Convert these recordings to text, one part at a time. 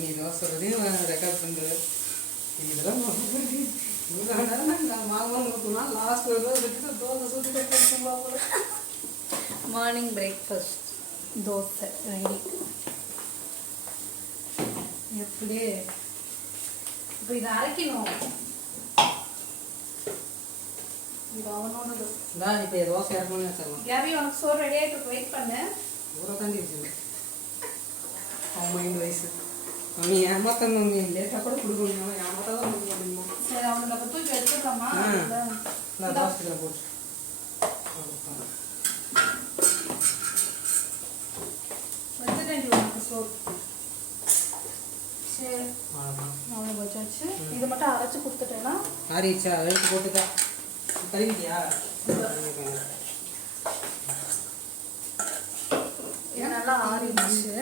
நீ சொல்கிறதையும் ரெக்கார்ட் பண்ணுறது இதெல்லாம் இவ்வளோ நேரம் நாங்கள் மாவு ஊற்றுனா லாஸ்ட் ஒரு விட்டுட்டு தோசை சுற்றி மார்னிங் பிரேக்ஃபாஸ்ட் தோசை ரெடி. எப்படி இப்போ இதை அரைக்கணும். இது அவனோடது தான். இப்போ தோசை இறக்கணும்னு சொல்லலாம். யாரையும் உனக்கு சோறு ரெடி ஆகிட்டு வெயிட் பண்ணு. ஊரை தாண்டி வச்சுருவேன். அவன் மைண்ட் வயசு மம்மி ஏமாத்தான் மம்மி லேட்டாக கூட கொடுக்கணும். ஏமாத்தான் தான் கொடுக்க முடியுமா? சரி, அவனுக்கு அப்போ தூக்கி வச்சுக்கலாமா? நான் தோசையில் போட்டு வச்சுட்டேன் உனக்கு சோறு. சரி, அவனை வச்சாச்சு. இதை மட்டும் அரைச்சி கொடுத்துட்டேன்னா ஆறிச்சா எடுத்து போட்டுக்கா. கழுவிட்டியா? இது நல்லா ஆறிடுச்சு.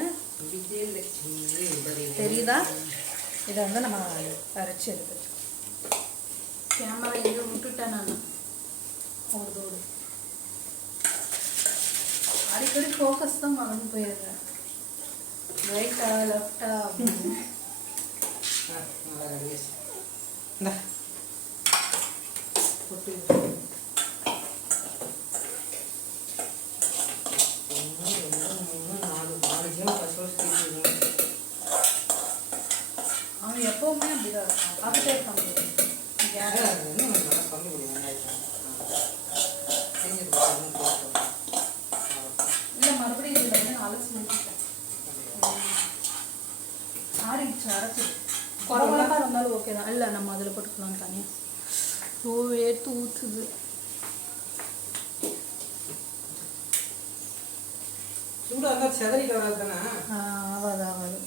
தெரியுதா? இதை வந்து நம்ம அரைச்சி எடுத்துச்சு. கேமரா எங்கே விட்டுட்டேன் நான் அவங்களோடு. அடிக்கடி ஃபோக்கஸ் தான் மறந்து போயிடுறேன். ரைட்டா லெஃப்டா அப்படின்னு. போட்டு அவன் எப்பவுமே அப்படிதான் இருக்கான். பார்த்துட்டே இருக்கான். இல்லை, மறுபடியும் இதில் வந்து நான் அலசி முடிச்சிட்டேன். ஆறிடுச்சு, அரைச்சிடு. குறவளப்பா இருந்தாலும் ஓகே தான். இல்லை, நம்ம அதில் போட்டுக்கலாம் தனியாக. ஓ, எடுத்து ஊற்றுது. சூடாக இருந்தால் செதறிட்டு வராது தானே? ஆகாது ஆகாது.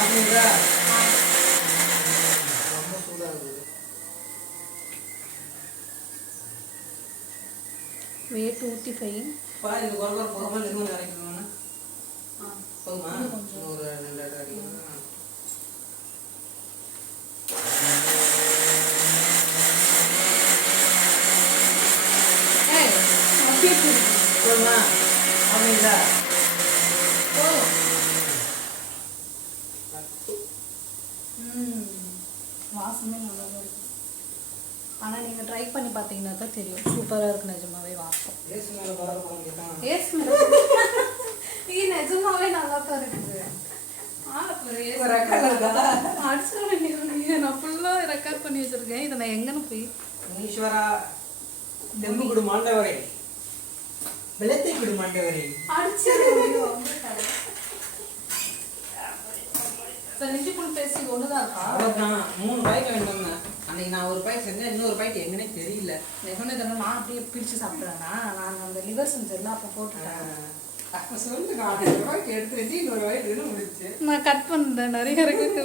அப்படிங்களா? ரொம்ப சூடாக இருக்குது. weight 55. இந்த குறவா போகாமல் எதுவும் அரைக்கணும்னா போதுமா? ஒரு 2 அரைக்கணும். போதுமா? அப்படிங்களா? வாசமே நல்லா தான் இருக்கும். ஆனால் நீங்கள் ட்ரை பண்ணி பார்த்தீங்கன்னா தான் தெரியும். சூப்பராக இருக்கு நிஜமாவே வாசம். ஏசு மேலே பரவாயில்ல போக முடியும். ஏசு இது நிஜமாவே நல்லா தான் இருக்குது. அடிச்சிட வேண்டிய நான் ஃபுல்லாக ரெக்கார்ட் பண்ணி வச்சுருக்கேன். இதை நான் எங்கன்னு போய் ஈஸ்வரா தெம்புகுடு மாண்டவரே வெள்ளத்தை குடு மாண்டவரே அடிச்சிட நெஞ்சு புல் பேசி ஒண்ணுதான் இருக்கா? அவ்வளோதான். 3 பாய்க்கு வேண்டும். அன்னைக்கு நான் ஒரு பாய்க்கு செஞ்சேன், இன்னொரு பாய்க்கு எங்கன்னே தெரியல. சொன்னதெல்லாம் நான் அப்படியே பிரித்து சாப்பிட்றேன்னா நான் அந்த லிவர் செஞ்சதுலாம் அப்போ போட்டுட்டேன். அப்போ சொல்லு, நான் 2 ரூபாய்க்கு எடுத்துட்டு இன்னொரு வாய்க்கு முடிச்சு நான் கட் பண்ணுறேன். நிறைய இருக்குது.